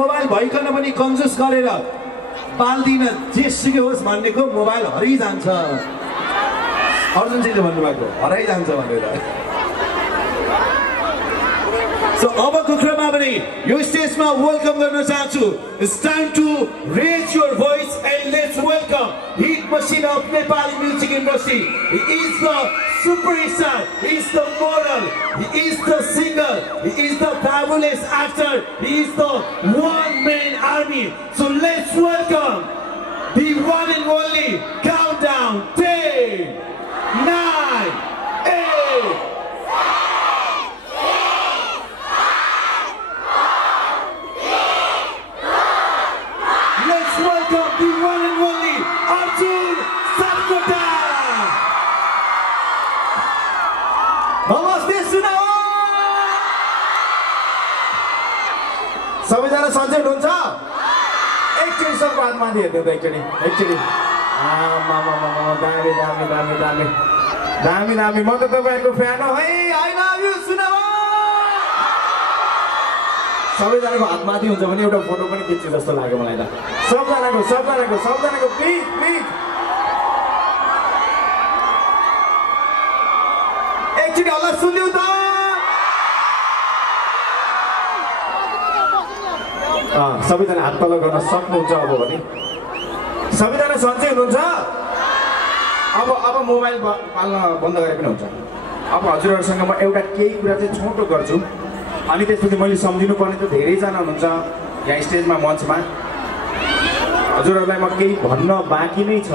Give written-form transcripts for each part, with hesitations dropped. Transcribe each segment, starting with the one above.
Mobile भइकन पनि कन्जुस गरेर पाल्दिन जेसुकै होस् भन्नेको मोबाइल हराइजान्छ अर्जुनजीले भन्नुभएको हराइजान्छ भनेर So अबको क्रममा पनि यो स्टेजमा वेलकम गर्न चाहन्छु It's time to raise your voice and let's welcome hit machine of Nepali music industry. He is the superstar, he is the model, he is the singer, he is the fabulous actor, he is the one-man army. So let's welcome the one and only Countdown 10, 9, 8. The one and only Arjun Satkota. Namaste Sunao. सबैजना सन्चै हुनुहुन्छ एकचोटी सबको हातमा हेर्दै त एकचोटी दामी म त तपाईहरुको फ्यान हो है आई लभ यु सुनाओ सबैजनाको हातमाथि हुन्छ भने एउटा फोटो पनि खिच्छु जस्तो लाग्यो मलाई त सबजनाको प्लिज एकचोटी हल्ला सुन्दिउ त सबैजना हात तल गर्न सक्नुहुन्छ अब भने सबैजना सन्चै हुनुहुन्छ अब मोबाइल पाल्न बन्द गरे पनि हुन्छ अब हजुरहरुसँग म एउटा केही कुरा चाहिँ छोटो गर्छु अनि त्यसपछि मैले सम्झिनु पर्ने त धेरैजना हुनुहुन्छ यहाँ स्टेजमा मञ्चमा हजुरहरुलाई म केही भन्न बाँकी नै छ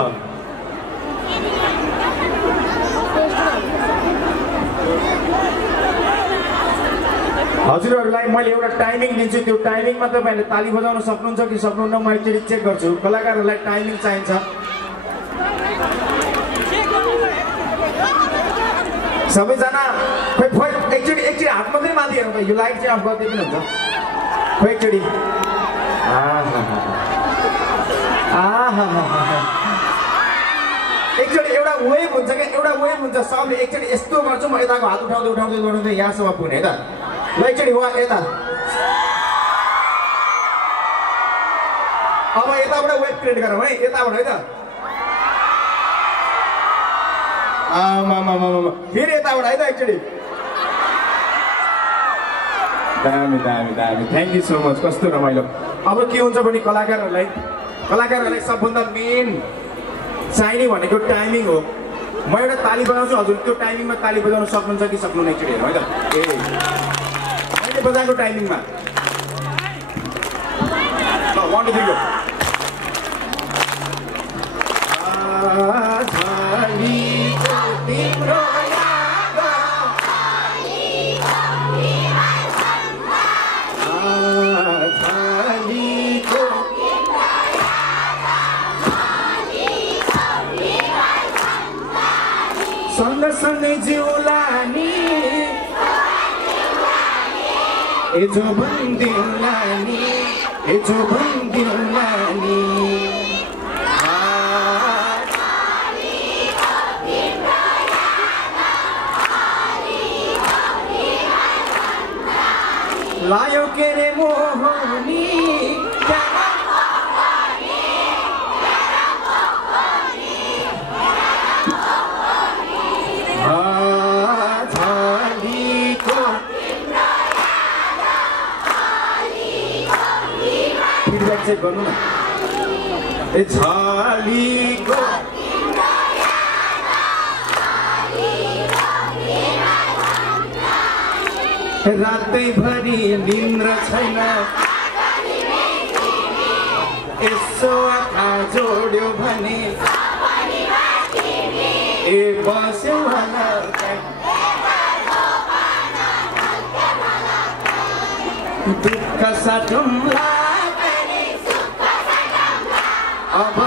हजुरहरुलाई मैले एउटा टाइमिङ दिन्छु त्यो टाइमिङमा तपाईहरुले ताली बजाउन सक्नुहुन्छ कि सक्नुहुन्न म एकचोटी चेक गर्छु कलाकारहरुलाई टाइमिङ चाहिन्छ सबैजना खोइ एकचोटी हात मात्रै माथि हेर्नु त यो लाइट चाहिँ अफ गर्दै पनि हुन्छ खोइ एकचोटी एकचोटी एउटा वेभ हुन्छ क्या एउटा वेभ हुन्छ सबले एकचोटी यस्तो गर्छु म यताको हात उठाउँदै यहाँसम्म पुग्ने है त ल एकचोटी वा यता अब यताबाट वेभ क्रिएट गरौँ है यताबाट है त फेरि यताबाट है त एकचोटी दामी थ्याङ्क यू सो मच कस्तो रमाइलो अब के हुन्छ भने कलाकारहरूलाई सबभन्दा मेन चाहिने भनेको टाइमिङ हो म एउटा ताली बजाउँछु हजुर त्यो टाइमिङमा ताली बजाउन सक्नुहुन्छ कि सक्नुहुन्न एकचोटी हेरौँ है त मैले बजाएको टाइमिङमा ल 1 2 3 गो सँगसँगै जिउलानी एजो भन्दिउलानी लायो के रे मोहनी चेक गर्नु न ए झालीको रातैभरि निन्द्रा छैन यसो आँखा जोड्यो भने ए बस्यो होला दुःख साटौँला अब